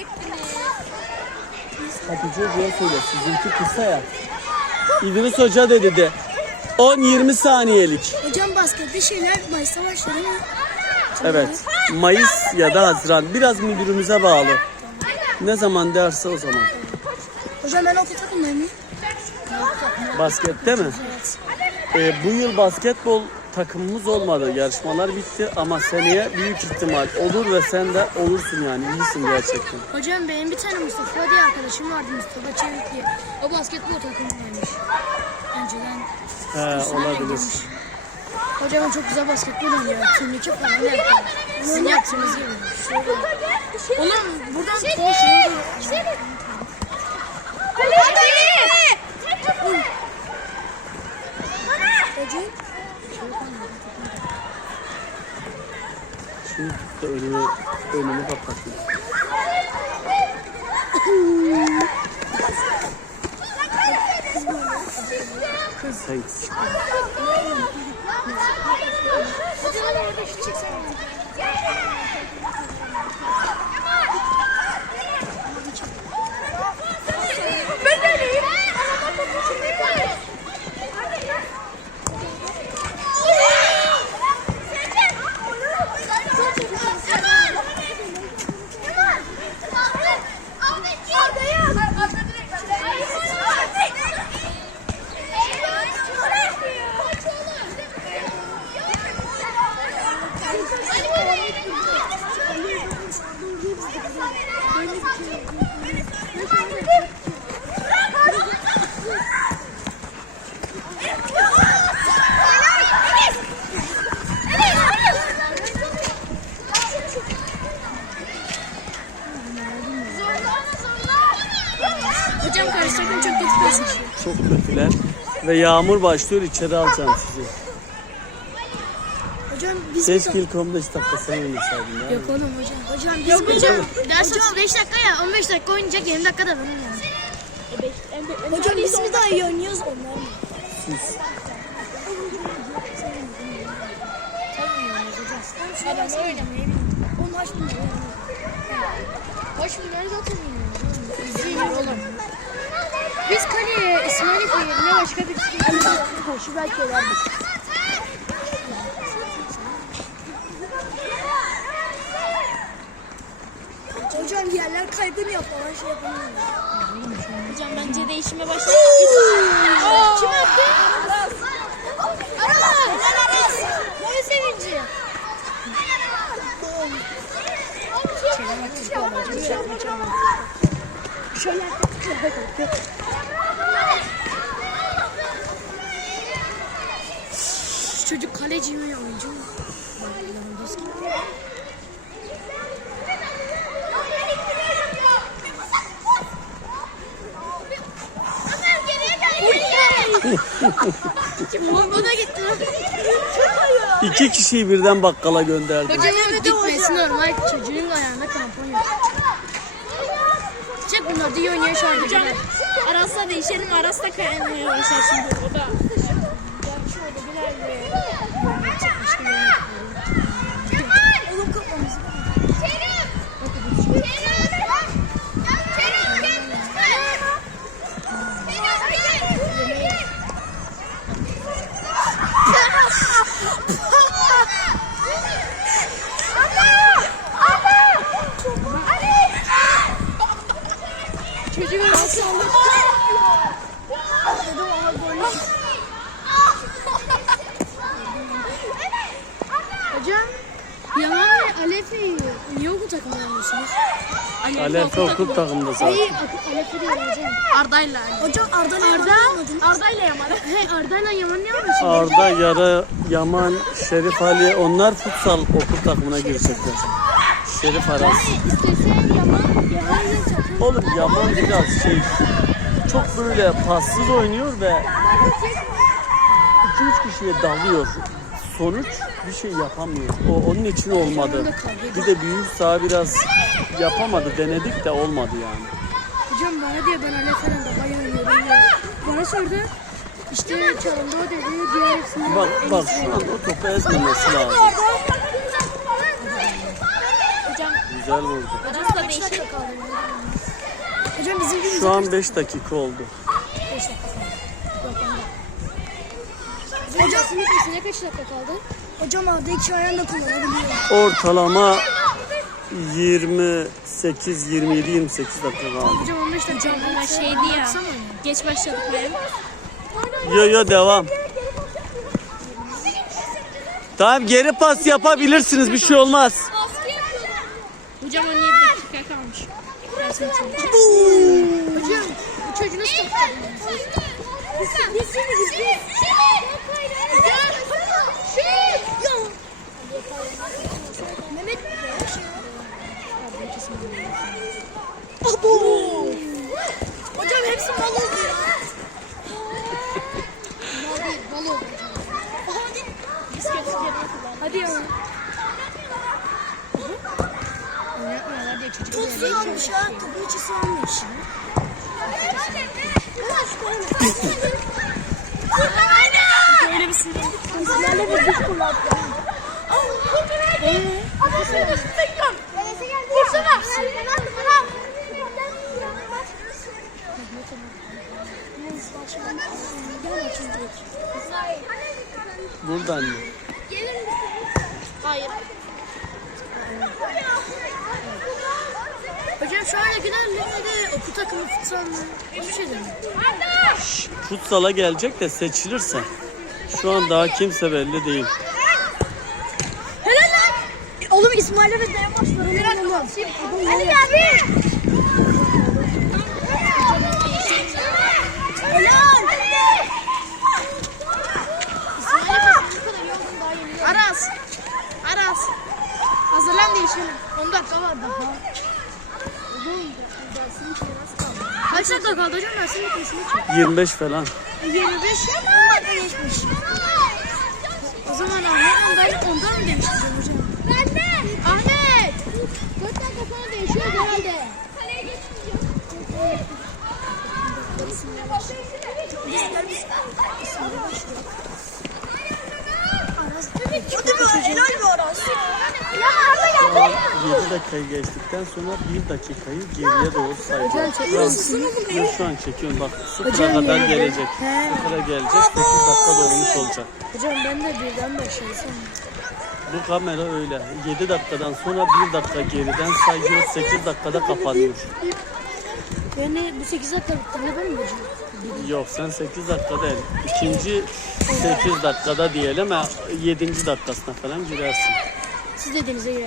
çektiniz? Hatice Hoca'ya söyle. Sizinki kısa ya. İdris Hoca dedi. 10-20 saniyelik. Hocam basketli şeyler Mayıs'ta başladı mı? Evet. Mayıs ya da Haziran. Biraz müdürümüze bağlı. Ne zaman derse o zaman. Hocam ben okul takımlarını. Baskette mi? Evet. Ee, bu yıl basketbol takımımız olmadı. Yarışmalar bitti ama seneye büyük ihtimal olur ve sen de olursun yani. İyisin gerçekten. Hocam benim bir tane Mustafa diye arkadaşım vardı Mustafa Çevik diye. O basketbol takımındaymış. Önceden. He, olabilir. Hocam çok güzel basketbol oynuyor. Turnike falan yapıyor. Sizin yaptığınız gibi. Oğlum buradan konuşuyor. Hocam. Şimdi de önümü, önümü kapatayım. Thanks. Come on. Hocam karşı takım çok kötü gözüküyor. Çok kötüler. Ve yağmur başlıyor içeri alacağım sizi. Hocam biz Seskil.com'da işte dakika sen oynasaydın ya. Yok oğlum hocam. Hocam biz hocam ders 35 dakika ya 15 dakika oynayacak 20 dakikada benim yani. Hocam biz mi daha iyi oynuyoruz onlar mı? Sus. Şöyle oynamayı bilmiyorum. O maç mı? Maç mı? Nerede atılmıyor? İzleyin oğlum. Biz kaleye İsmail Efe yerine başka bir koşu belki ederdik. Hocam yerler kaybını falan şey yapamıyorum. Hocam bence değişime başladı. Kim attı? Aras! Ne sevinci? Çocuk kaleci mi oyuncu mu? Da gitti. İki kişiyi birden bakkala gönderdim. Hocamın gitmesi normal. Çocuğun ayağında krampon yok. Çek bunlar da iyi oynayan şu an Hocam Aras'la değişelim. Aras da kaymaya başlar şimdi. O da. Oğlum kapmamızı. Çocuğu nasıl olur? Hocam Yaman ve Alefi niye okul takımı oynuyorsunuz? Alef okul takımda zaten. Hayır Alefi değil hocam. Arda'yla. Hocam Arda Arda Arda'yla Yaman. He Arda'yla Yaman niye oynuyorsun? Arda, Yara, Yaman, Şerif Ali onlar futsal okul takımına girecekler. Şerif Aras. Oğlum Yaman biraz şey çok böyle passız oynuyor ve 2-3 kişiye dalıyor. Sonuç bir şey yapamıyor. O onun için olmadı. Bir de büyük saha biraz yapamadı. Denedik de olmadı yani. Hocam bana diyor ben Alefi'yle de bayağı oynuyorum. Bana sordu. İşte çalımda o dedi. Diğer hepsini Bak bak şu an o topu ezmemesi lazım. Hocam Güzel vurdu. Aras'la kaç dakika kaldı? Hocam bizim günümüzde Şu an 5 dakika oldu. 5 dakika kaldı. Hocam sınıf kaç dakika kaldı? Hocam abi iki ayağını da kullanabiliyor. Ortalama 28, 27, 28 dakika kaldı. Hocam 15 dakika. Hocam ama şeydi ya. Geç başladık benim. Yo yo devam. Tamam geri pas yapabilirsiniz bir şey olmaz. Hocam 17 dakika kalmış. Dersim için. Hocam bu çocuğu nasıl Mehmet Abo! Hocam hepsi mal oldu ya. Mal değil, mal oldu. Hadi. Bisiklet, bisiklet. Hadi ya. Su almış ya. Topun içi almış. Böyle bir sinir. Bizlerle bir güç kullandı. Vursana. Burada anne. Hayır. Hocam şu anda Güler Ligi'de okul takımı futsal mı? Hiçbir şey demiyor. Futsala gelecek de seçilirse. Şu an daha kimse belli değil. Helal lan. Oğlum İsmail'e ve Deyan başlar. Helal lan. Ali abi. Helal. Aras. Aras. Hazırlan değişelim. 10 dakika var daha. Kaç dakika kaldı hocam? Dersin bitmesine çok. 25 falan. 25 10 dakika geçmiş. O zaman Ahmet ondan, ondan mı değiştireceğim hocam? Ben de. Ahmet. 4 dakika sonra değişiyor herhalde. Kaleye geçmeyeceğim. Hadi be helal be Aras. Ya Arda Şu an 7 dakikayı geçtikten sonra 1 dakikayı geriye doğru an, ben şu an çekiyorum bak sıfıra kadar gelecek. Sıfıra gelecek 8 dakika dolmuş olacak. Hocam ben de birden başlasam. Bu kamera öyle. 7 dakikadan sonra 1 dakika geriden sayıyor. 8 dakikada kapanıyor. Yani bu 8 dakika bitti. Ne ben mi hocam? Yok sen 8 dakika değil. İkinci 8 dakikada diyelim. 7. dakikasına falan girersin. Siz dediğinize göre.